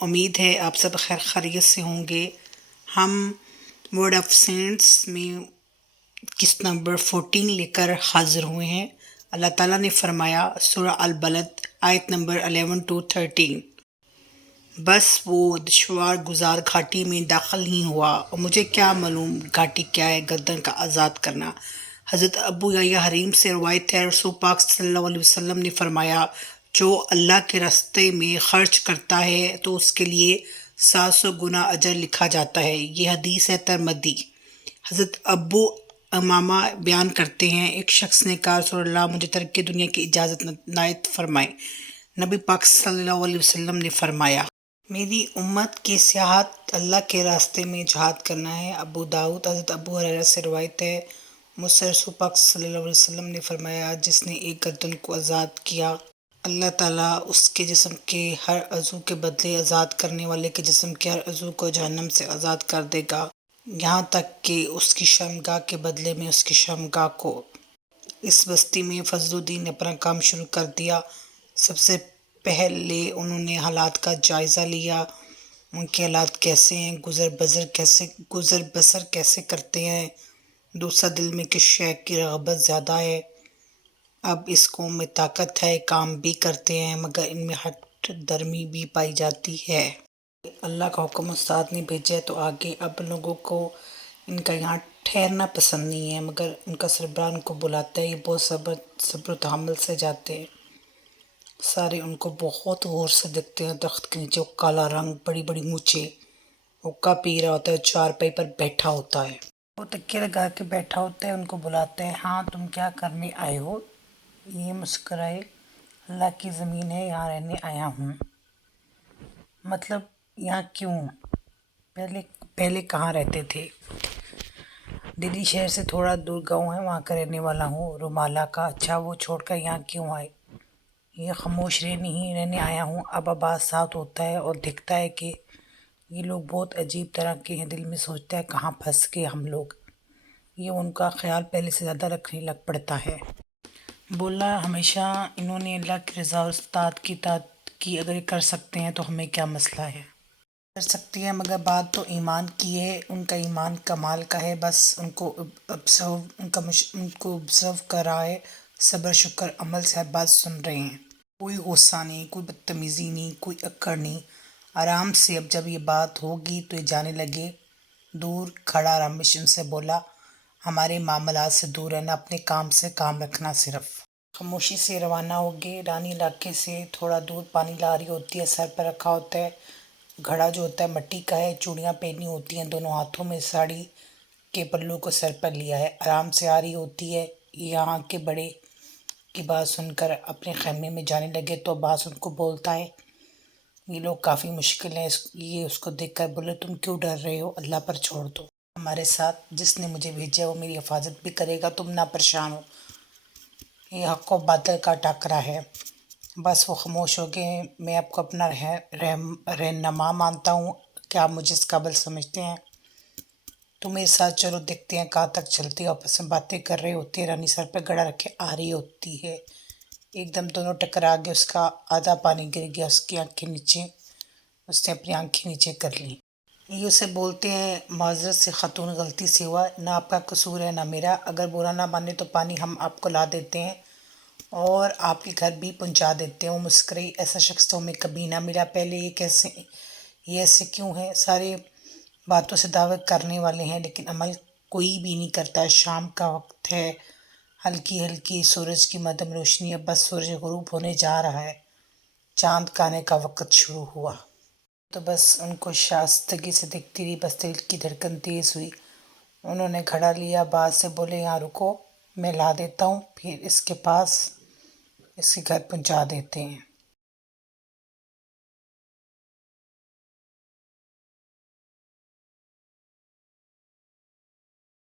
امید ہے آپ سب خیر خیریت سے ہوں گے۔ ہم ورڈ آف سینٹس میں قسط نمبر 14 لے کر حاضر ہوئے ہیں۔ اللہ تعالیٰ نے فرمایا سورہ البلد آیت نمبر 11 to 13، بس وہ دشوار گزار گھاٹی میں داخل نہیں ہوا اور مجھے کیا معلوم گھاٹی کیا ہے، گردن کا آزاد کرنا۔ حضرت ابو یحییٰ حریم سے روایت ہے، رسول پاک صلی اللہ علیہ وسلم نے فرمایا جو اللہ کے راستے میں خرچ کرتا ہے تو اس کے لیے 700 گنا اجر لکھا جاتا ہے۔ یہ حدیث ہے ترمذی۔ حضرت ابو امامہ بیان کرتے ہیں، ایک شخص نے کہا رسول اللہ مجھے ترک دنیا کی اجازت عنایت فرمائیں۔ نبی پاک صلی اللہ علیہ وسلم نے فرمایا میری امت کی سیاحت اللہ کے راستے میں جہاد کرنا ہے۔ ابو داؤد۔ حضرت ابو ہریرہ سے روایت ہے، مجھ سے رسول پاک صلی اللہ علیہ وسلم نے فرمایا جس نے ایک گردن کو آزاد کیا اللہ تعالیٰ اس کے جسم کے ہر عضو کے بدلے آزاد کرنے والے کے جسم کے ہر عضو کو جہنم سے آزاد کر دے گا، یہاں تک کہ اس کی شرمگاہ کے بدلے میں اس کی شرمگاہ کو۔ اس بستی میں فضل الدین نے اپنا کام شروع کر دیا۔ سب سے پہلے انہوں نے حالات کا جائزہ لیا، ان کے حالات کیسے ہیں، گزر بسر کیسے کرتے ہیں۔ دوسرا دل میں کس شے کی رغبت زیادہ ہے۔ اب اس قوم میں طاقت ہے، کام بھی کرتے ہیں مگر ان میں ہٹ درمی بھی پائی جاتی ہے۔ اللہ کا حکم استاد نے بھیجا ہے تو آگے۔ اب لوگوں کو ان کا یہاں ٹھہرنا پسند نہیں ہے مگر ان کا سربراہ ان کو بلاتا ہے، یہ بہت صبر و تحمل سے جاتے ہیں۔ سارے ان کو بہت غور سے دیکھتے ہیں۔ درخت کے نیچے وہ کالا رنگ، بڑی بڑی مونچھیں، حقہ پی رہا ہوتا ہے، چارپائی پر بیٹھا ہوتا ہے، وہ تکیہ لگا کے بیٹھا ہوتا ہے۔ ان کو بلاتے ہیں، ہاں تم کیا کرنے آئے ہو؟ یہ مسکرائے، اللہ کی زمین ہے یہاں رہنے آیا ہوں۔ مطلب یہاں کیوں؟ پہلے کہاں رہتے تھے؟ دلی شہر سے تھوڑا دور گاؤں ہے، وہاں کا رہنے والا ہوں، رومالہ کا۔ اچھا، وہ چھوڑ کر یہاں کیوں آئے؟ یہ خاموش رہنے آیا ہوں۔ اب آواز ساتھ ہوتا ہے اور دکھتا ہے کہ یہ لوگ بہت عجیب طرح کے ہیں۔ دل میں سوچتا ہے کہاں پھنس گئے ہم لوگ۔ یہ ان کا خیال پہلے سے زیادہ رکھنے لگ پڑتا ہے۔ بولا ہمیشہ انہوں نے اللہ کی رضا اور استاد کی اطاعت کی، اگر یہ کر سکتے ہیں تو ہمیں کیا مسئلہ ہے؟ کر سکتی ہیں مگر بات تو ایمان کی ہے۔ ان کا ایمان کمال کا ہے، بس ان کو آبزرو کر رہا ہے، صبر شکر عمل سے ہر بات سن رہے ہیں۔ کوئی غصہ نہیں، کوئی بدتمیزی نہیں، کوئی اکڑ نہیں، آرام سے۔ اب جب یہ بات ہوگی تو یہ جانے لگے۔ دور کھڑا رمیش ان سے بولا ہمارے معاملات سے دور رہنا، اپنے کام سے کام رکھنا صرف۔ خاموشی سے روانہ ہو گئے۔ رانی علاقے سے تھوڑا دور پانی لا رہی ہوتی ہے، سر پر رکھا ہوتا ہے، گھڑا جو ہوتا ہے مٹی کا ہے، چوڑیاں پہنی ہوتی ہیں، دونوں ہاتھوں میں ساڑی کے پلو کو سر پر لیا ہے، آرام سے آ رہی ہوتی ہے۔ یہاں کے بڑے کی بات سن کر اپنے خیمے میں جانے لگے تو عباس ان کو بولتا ہے یہ لوگ کافی مشکل ہیں۔ یہ اس کو دیکھ کر بولے تم کیوں ڈر رہے ہو، اللہ پر چھوڑ دو، ہمارے ساتھ جس نے مجھے بھیجا وہ میری حفاظت بھی کرے گا، تم نہ پریشان ہو، یہ حق و باطل کا ٹاکرا ہے۔ بس وہ خاموش ہو گئے۔ میں آپ کو اپنا رہنما مانتا ہوں، کیا آپ مجھے اس قابل سمجھتے ہیں؟ تم میرے ساتھ چلو، دیکھتے ہیں کہاں تک چلتے ہو۔ آپس میں باتیں کر رہے ہوتے ہیں، رانی سر پہ گڑا رکھے آ رہی ہوتی ہے۔ ایک دم دونوں ٹکرا گئے، اس کا آدھا پانی گر گیا اس کی آنکھیں نیچے، اس نے اپنی آنکھیں نیچے کر لیں۔ یہ اسے بولتے ہیں معذرت سے خاتون، غلطی سے ہوا، نہ آپ کا قصور ہے نہ میرا، اگر برا نہ مانے تو پانی ہم آپ کو لا دیتے ہیں اور آپ کے گھر بھی پہنچا دیتے ہیں۔ وہ مسکرائی، ایسا شخص تو ہمیں کبھی نہ ملا پہلے، یہ ایسے کیوں ہے؟ سارے باتوں سے دعوے کرنے والے ہیں لیکن عمل کوئی بھی نہیں کرتا۔ شام کا وقت ہے، ہلکی ہلکی سورج کی مدھم روشنی، اب بس سورج غروب ہونے جا رہا ہے، چاند کا آنے کا وقت شروع ہوا۔ تو بس ان کو شائستگی سے دیکھتی رہی، بس دل کی دھڑکن تیز ہوئی۔ انہوں نے گھڑا لیا، بعد سے بولے یہاں رکو، میں لا دیتا ہوں، پھر اس کے پاس اس کے گھر پہنچا دیتے ہیں۔